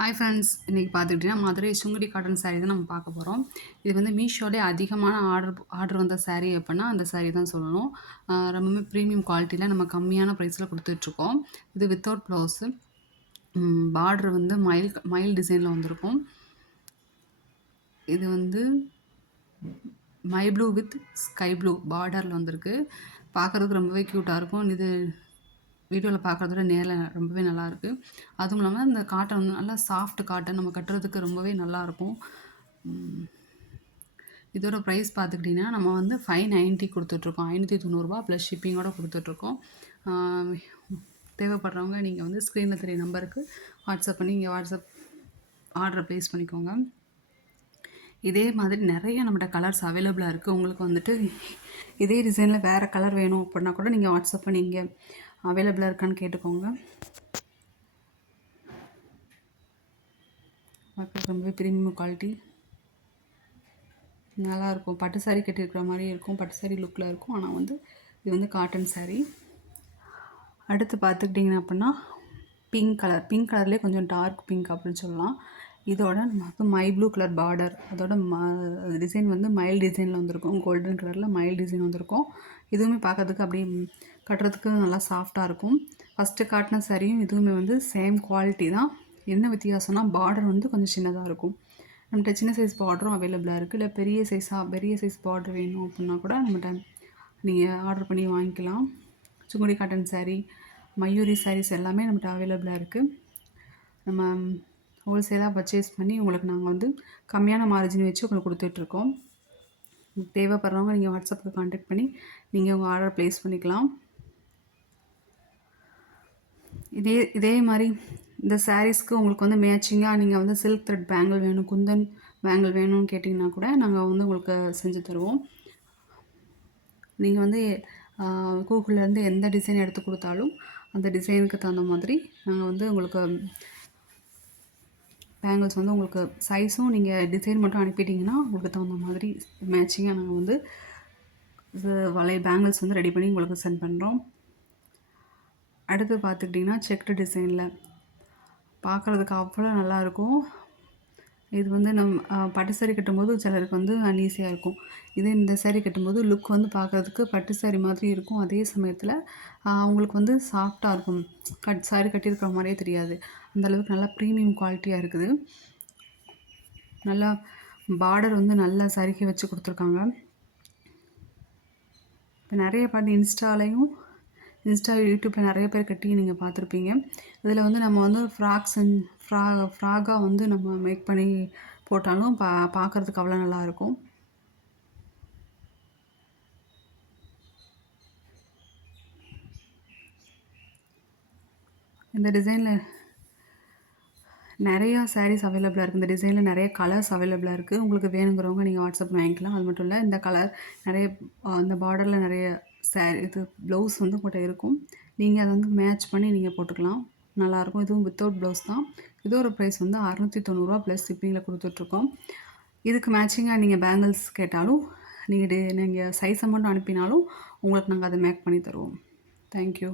Hi friends, இன்றைக்கி பார்த்துக்கிட்டிங்கன்னா Madurai Sungudi cotton sari தான் நம்ம பார்க்க போகிறோம். இது வந்து மீஷோலே அதிகமான ஆர்டர் வந்த சாரீ அப்படின்னா அந்த சாரீ தான் சொல்லணும். ரொம்பவுமே ப்ரீமியம் குவாலிட்டியில் நம்ம கம்மியான ப்ரைஸில் கொடுத்துட்ருக்கோம். இது வித்தவுட் ப்ளவுஸு. பார்டர் வந்து மயில் டிசைனில் வந்திருக்கும். இது வந்து my blue with sky blue பார்டரில் வந்திருக்கு. பார்க்குறதுக்கு ரொம்பவே க்யூட்டாக இருக்கும். இது வீடியோவில் பார்க்குறத விட நேரில் ரொம்பவே நல்லாயிருக்கு. அதுவும் இல்லாமல் இந்த காட்டன் வந்து நல்லா சாஃப்ட் காட்டன், நம்ம கட்டுறதுக்கு ரொம்பவே நல்லாயிருக்கும். இதோட ப்ரைஸ் பார்த்துக்கிட்டிங்கன்னா நம்ம வந்து 590 கொடுத்துட்ருக்கோம். 590 ப்ளஸ் ஷிப்பிங்கோடு கொடுத்துட்ருக்கோம். தேவைப்படுறவங்க நீங்கள் வந்து ஸ்க்ரீனில் தெரிய நம்பருக்கு வாட்ஸ்அப் பண்ணி இங்கே ஆர்டரை ப்ளேஸ் பண்ணிக்கோங்க. இதே மாதிரி நிறைய நம்மகிட்ட கலர்ஸ் அவைலபிளாக இருக்குது. உங்களுக்கு வந்துட்டு இதே டிசைனில் வேறு கலர் வேணும் அப்படின்னா கூட நீங்கள் வாட்ஸ்அப் பண்ணி இங்கே அவைலபிளாக இருக்கான்னு கேட்டுக்கோங்க. ரொம்பவே ப்ரீமியம் குவாலிட்டி நல்லாயிருக்கும். பட்டு சாரீ கட்டியிருக்கிற மாதிரி இருக்கும். பட்டு சாரீ லுக்கில் இருக்கும். ஆனால் வந்து இது வந்து காட்டன் சாரீ. அடுத்து பார்த்துக்கிட்டிங்கன்னா அப்படின்னா பிங்க் கலர்லேயே கொஞ்சம் டார்க் பிங்க் அப்படின்னு சொல்லலாம். இதோட நமக்கு மை ப்ளூ கலர் பார்டர், அதோட டிசைன் வந்து மயில் டிசைனில் வந்திருக்கும். கோல்டன் கலரில் மயில் டிசைன் வந்திருக்கும். இதுவுமே பார்க்கறதுக்கு அப்படியே கட்டுறதுக்கு நல்லா சாஃப்டாக இருக்கும். ஃபஸ்ட்டு காட்டின சாரியும் இதுவுமே வந்து சேம் குவாலிட்டி தான். என்ன வித்தியாசம்னா பார்டர் வந்து கொஞ்சம் சின்னதாக இருக்கும். நம்மகிட்ட சின்ன சைஸ் பார்டரும் அவைலபிளாக இருக்குது. இல்லை பெரிய சைஸ் பார்டர் வேணும் அப்படின்னா கூட நம்மகிட்ட நீங்கள் ஆர்டர் பண்ணி வாங்கிக்கலாம். சுங்குடி காட்டன் சாரீ, மயூரி சாரீஸ் எல்லாமே நம்மகிட்ட அவைலபிளாக இருக்குது. நம்ம ஹோல்சேலாக பர்ச்சேஸ் பண்ணி உங்களுக்கு நாங்கள் வந்து கம்மியான மார்ஜின் வச்சு உங்களுக்கு கொடுத்துட்ருக்கோம். தேவைப்படுறவங்க நீங்கள் வாட்ஸ்அப்பில் கான்டாக்ட் பண்ணி நீங்கள் உங்கள் ஆர்டர் ப்ளேஸ் பண்ணிக்கலாம். இதே மாதிரி இந்த சாரீஸ்க்கு உங்களுக்கு வந்து மேட்சிங்காக நீங்கள் வந்து சில்க் த்ரெட் பேங்கிள் வேணும், குந்தன் பேங்கிள் வேணும்னு கேட்டிங்கன்னா கூட நாங்கள் வந்து உங்களுக்கு செஞ்சு தருவோம். நீங்கள் வந்து கூகுள்லேருந்து எந்த டிசைன் எடுத்து கொடுத்தாலும் அந்த டிசைனுக்கு தகுந்த மாதிரி நாங்கள் வந்து உங்களுக்கு பேங்கிள்ஸ் வந்து உங்களுக்கு சைஸும் நீங்கள் டிசைன் மட்டும் அனுப்பிட்டிங்கன்னா உங்களுக்கு தகுந்த மாதிரி மேட்சிங்காக நாங்கள் வந்து பேங்கிள்ஸ் வந்து ரெடி பண்ணி உங்களுக்கு சென்ட் பண்ணுறோம். அடுத்து பார்த்துக்கிட்டிங்கன்னா செக்டு டிசைனில் பார்க்குறதுக்கு அவ்வளோ நல்லாயிருக்கும். இது வந்து பட்டு சாரீ கட்டும்போது சிலருக்கு வந்து அன்ஈஸியாக இருக்கும். இந்த சாரீ கட்டும்போது லுக் வந்து பார்க்குறதுக்கு பட்டு சாரீ மாதிரி இருக்கும். அதே சமயத்தில் அவங்களுக்கு வந்து சாஃப்டாக இருக்கும். சாரீ கட்டியிருக்கிற மாதிரியே தெரியாது. அந்தளவுக்கு நல்லா ப்ரீமியம் குவாலிட்டியாக இருக்குது. நல்லா பார்டர் வந்து நல்லா சருகி வச்சு கொடுத்துருக்காங்க. இப்போ நிறைய பாட்டு யூடியூப்பில் நிறைய பேர் கட்டி நீங்கள் பார்த்துருப்பீங்க. இதில் வந்து நம்ம வந்து ஃப்ராகாக வந்து நம்ம மேக் பண்ணி போட்டாலும் பார்க்குறதுக்கு அவ்வளோ நல்லாயிருக்கும். இந்த டிசைனில் நிறையா சாரீஸ் அவைலபிளாக இருக்குது. இந்த டிசைனில் நிறைய கலர்ஸ் அவைலபிளாக இருக்குது. உங்களுக்கு வேணுங்கிறவங்க நீங்கள் வாட்ஸ்அப் வாங்கிக்கலாம். அது மட்டும் இல்லை, இந்த கலர் நிறைய இந்த பார்டரில் நிறைய ப்ளவுஸ் வந்து உங்கள்கிட்ட இருக்கும். நீங்கள் அதை வந்து மேட்ச் பண்ணி நீங்கள் போட்டுக்கலாம். நல்லாயிருக்கும். இதுவும் வித்தவுட் ப்ளவுஸ் தான். இதோட ப்ரைஸ் வந்து 690 ப்ளஸ் ஷிப்பிங்கில் கொடுத்துட்ருக்கோம். இதுக்கு மேட்சிங்காக நீங்கள் பேங்கிள்ஸ் கேட்டாலும் நீங்கள் சைஸை மட்டும் அனுப்பினாலும் உங்களுக்கு நாங்கள் அதை மேக் பண்ணி தருவோம். தேங்க்யூ.